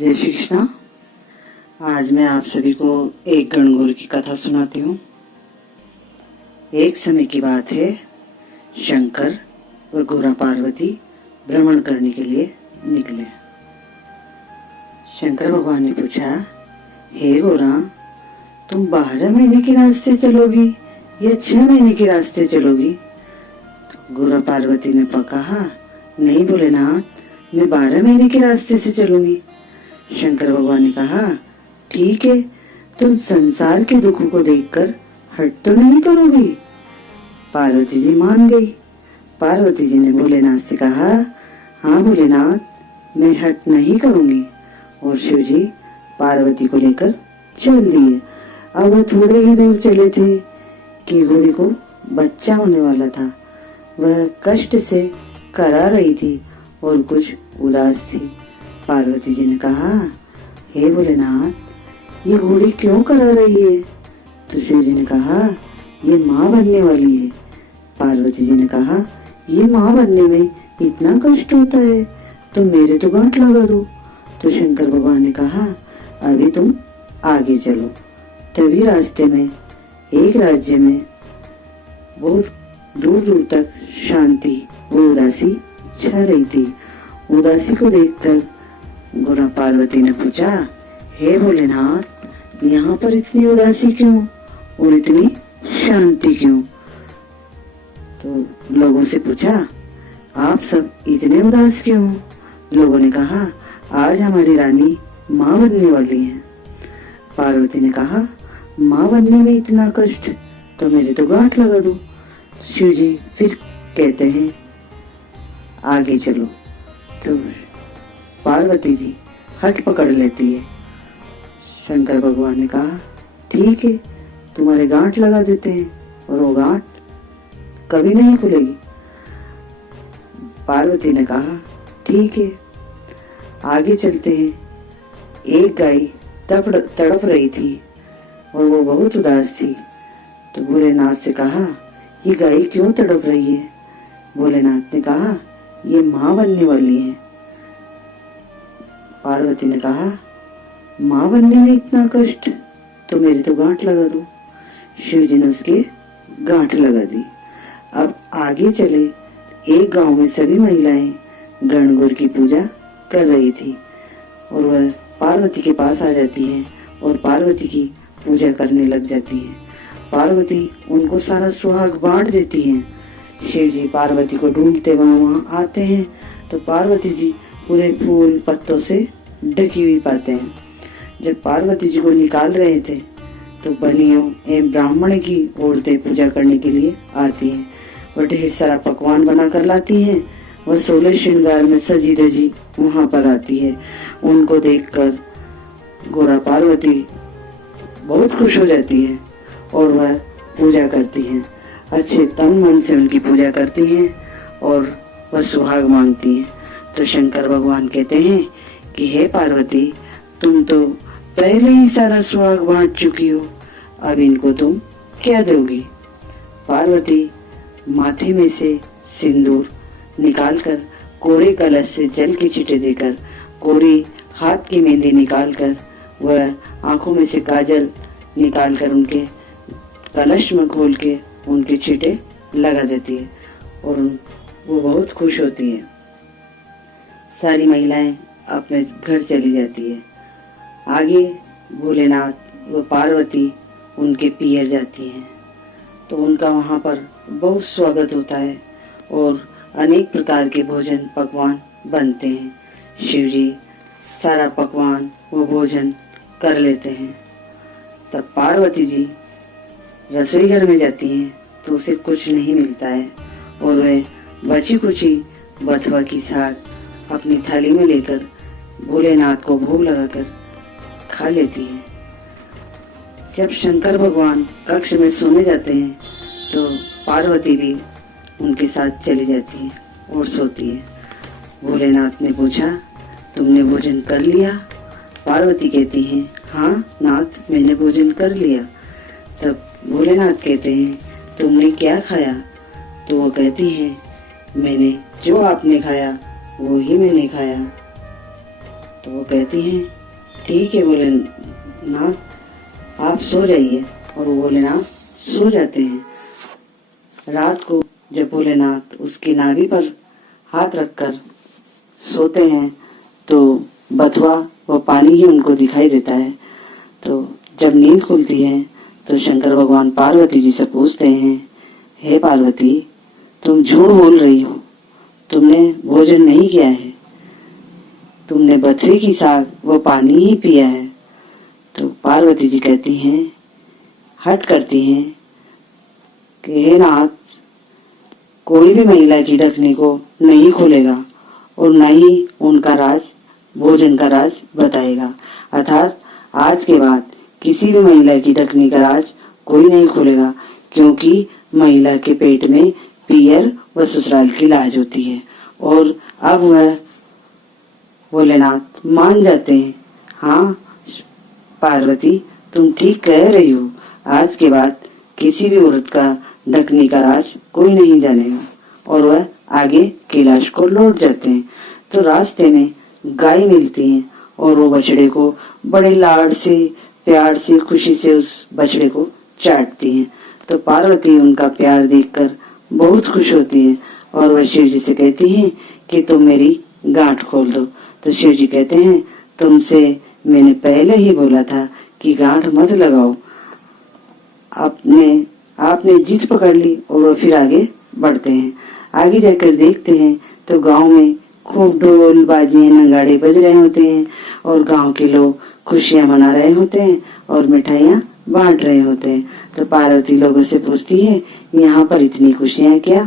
जय श्री कृष्णा। आज मैं आप सभी को एक गणगौर की कथा सुनाती हूँ। एक समय की बात है, शंकर व गौरा पार्वती भ्रमण करने के लिए निकले। शंकर भगवान ने पूछा, हे गौरा, तुम 12 महीने के रास्ते चलोगी या 6 महीने के रास्ते चलोगी? गौरा पार्वती ने कहा, नहीं भोलेनाथ, मैं 12 महीने के रास्ते से चलूंगी। शंकर भगवान ने कहा, ठीक है, तुम संसार के दुखों को देखकर हट तो नहीं करोगी? पार्वती जी मान गई। पार्वती जी ने भोलेनाथ से कहा, हाँ भोलेनाथ, मैं हट नहीं करूंगी। और शिव जी पार्वती को लेकर चल दिए। अब वह थोड़े ही दूर चले थे कि घोड़ी को बच्चा होने वाला था। वह कष्ट से करा रही थी और कुछ उदास थी। पार्वती जी ने कहा, हे भोलेनाथ, ये घोड़ी क्यों करा रही है? तो शिव जी ने कहा, ये माँ बनने वाली है। पार्वती जी ने कहा, ये माँ बनने में इतना कष्ट होता है तो मेरे तो गांठ लगा दो। तो शंकर भगवान ने कहा, अभी तुम आगे चलो। तभी रास्ते में एक राज्य में बहुत दूर दूर तक शांति व उदासी छा रही थी। उदासी को देखकर गौरा पार्वती ने पूछा, हे भोलेनाथ, यहाँ पर इतनी उदासी क्यों और इतनी शांति क्यों? तो लोगों से पूछा, आप सब इतने उदास क्यों? लोगों ने कहा, आज हमारी रानी माँ बनने वाली है। पार्वती ने कहा, माँ बनने में इतना कष्ट तो मेरे तो गांठ लगा दो। शिव जी फिर कहते हैं, आगे चलो। तो पार्वती जी हट पकड़ लेती है। शंकर भगवान ने कहा, ठीक है, तुम्हारे गांठ लगा देते हैं और वो गांठ कभी नहीं खुलेगी। पार्वती ने कहा, ठीक है, आगे चलते हैं। एक गाय तड़प रही थी और वो बहुत उदास थी। तो भोलेनाथ से कहा, ये गाय क्यों तड़प रही है? भोलेनाथ ने कहा, ये माँ बनने वाली है। पार्वती ने कहा, माँ बनने में इतना कष्ट तो मेरे तो गांठ लगा दो। शिव जी ने उसके गांठ लगा दी। अब आगे चले। एक गांव में सभी महिलाएं गणगौर की पूजा कर रही थी और वह पार्वती के पास आ जाती है और पार्वती की पूजा करने लग जाती है। पार्वती उनको सारा सुहाग बांट देती है। शिव जी पार्वती को ढूंढते वहाँ आते हैं तो पार्वती जी पूरे फूल पत्तों से ढकी हुई पाते हैं। जब पार्वती जी को निकाल रहे थे तो बनियों एवं ब्राह्मण की औरतें पूजा करने के लिए आती हैं। वह ढेर सारा पकवान बना कर लाती हैं। वह 16 श्रृंगार में सजी धजी वहाँ पर आती है। उनको देखकर गौरा पार्वती बहुत खुश हो जाती है और वह पूजा करती हैं। अच्छे तन मन से उनकी पूजा करती हैं और वह सुहाग मांगती हैं। तो शंकर भगवान कहते हैं कि हे पार्वती, तुम तो पहले ही सारा सुहाग बांट चुकी हो, अब इनको तुम क्या दोगी? पार्वती माथे में से सिंदूर निकालकर कोरे कलश से जल की छींटे देकर, कोरी हाथ की मेहंदी निकालकर, वह आंखों में से काजल निकालकर उनके कलश में खोल के उनके छींटे लगा देती है और वो बहुत खुश होती है। सारी महिलाएं अपने घर चली जाती है। आगे भोलेनाथ व पार्वती उनके पियर जाती हैं तो उनका वहाँ पर बहुत स्वागत होता है और अनेक प्रकार के भोजन पकवान बनते हैं। शिव जी सारा पकवान व भोजन कर लेते हैं। तब पार्वती जी रसोई घर में जाती हैं तो उसे कुछ नहीं मिलता है और वह बची कुची बथुआ की साग अपनी थाली में लेकर भोलेनाथ को भोग लगाकर खा लेती है। जब शंकर भगवान कक्ष में सोने जाते हैं तो पार्वती भी उनके साथ चली जाती है और सोती है। भोलेनाथ ने पूछा, तुमने भोजन कर लिया? पार्वती कहती है, हाँ नाथ, मैंने भोजन कर लिया। तब भोलेनाथ कहते हैं, तुमने क्या खाया? तो वो कहती है, मैंने जो आपने खाया वो ही मैंने खाया। तो वो कहती हैं ठीक है भोलेनाथ, आप सो जाइए। और वो भोलेनाथ सो जाते हैं। रात को जब भोलेनाथ उसकी नाभि पर हाथ रखकर सोते हैं तो बथुआ व पानी ही उनको दिखाई देता है। तो जब नींद खुलती है तो शंकर भगवान पार्वती जी से पूछते हैं, हे पार्वती, तुम झूठ बोल रही हो, तुमने भोजन नहीं किया है, तुमने बथुए की साग व पानी ही पिया है। तो पार्वती जी कहती हैं, हट करती हैं कि हे नाथ, कोई भी महिला की ढकनी को नहीं खोलेगा और न ही उनका राज, भोजन का राज बताएगा। अर्थात आज के बाद किसी भी महिला की ढकनी का राज कोई नहीं खोलेगा, क्योंकि महिला के पेट में पियर व ससुराल की लाज होती है। और अब वह भोलेनाथ मान जाते हैं, हाँ पार्वती, तुम ठीक कह रही हो, आज के बाद किसी भी औरत का ढकनी का राज कोई नहीं जानेगा। और वह आगे कैलाश को लौट जाते हैं। तो रास्ते में गाय मिलती है और वो बछड़े को बड़े लाड से, प्यार से, खुशी से उस बछड़े को चाटती हैं। तो पार्वती उनका प्यार देखकर बहुत खुश होती है और वह शिव जी से कहती हैं कि तुम मेरी गांठ खोल दो। तो शिव जी कहते हैं, तुमसे मैंने पहले ही बोला था कि गांठ मत लगाओ। आपने जीत पकड़ ली। और वो फिर आगे बढ़ते हैं। आगे जाकर देखते हैं तो गांव में खूब ढोल बाजे नगाड़े बज रहे होते हैं और गांव के लोग खुशियां मना रहे होते हैं और मिठाइयां बांट रहे होते हैं। तो पार्वती लोगों से पूछती है, यहाँ पर इतनी खुशियां क्या,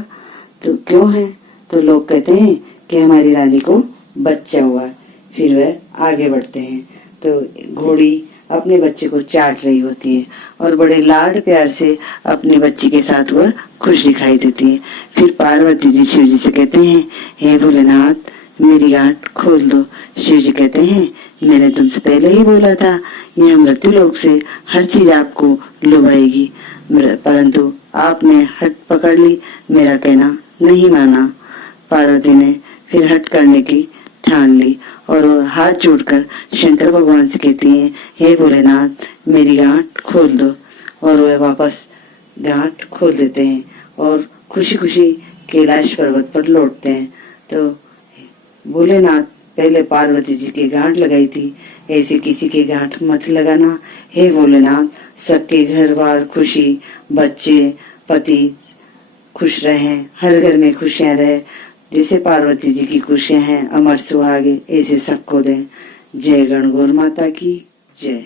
तो क्यों है? तो लोग कहते हैं कि हमारी रानी को बच्चा हुआ। फिर वह आगे बढ़ते हैं तो घोड़ी अपने बच्चे को चाट रही होती है और बड़े लाड प्यार से अपने बच्चे के साथ वह खुश दिखाई देती है। फिर पार्वती जी शिव जी से कहते हैं, हे भोलेनाथ, मेरी गांठ खोल दो। शिव जी कहते हैं, मैंने तुमसे पहले ही बोला था, यह मृत्यु लोक से हर चीज आपको लुभाएगी, परंतु आपने हट पकड़ ली, मेरा कहना नहीं माना। पार्वती ने फिर हट करने की ठान ली और हाथ जोड़कर शंकर भगवान से कहती हैं, हे भोलेनाथ, मेरी गांठ खोल दो। और वह वापस गांठ खोल देते हैं और खुशी खुशी कैलाश पर्वत पर लौटते हैं। तो भोलेनाथ पहले पार्वती जी की गांठ लगाई थी, ऐसे किसी के गांठ मत लगाना। हे भोलेनाथ, सबके घर बार खुशी, बच्चे, पति खुश रहे, हर घर में खुशियां रहे। जैसे पार्वती जी की खुशियां हैं अमर सुहागे, ऐसे सबको दें। जय गणगौर माता की जय।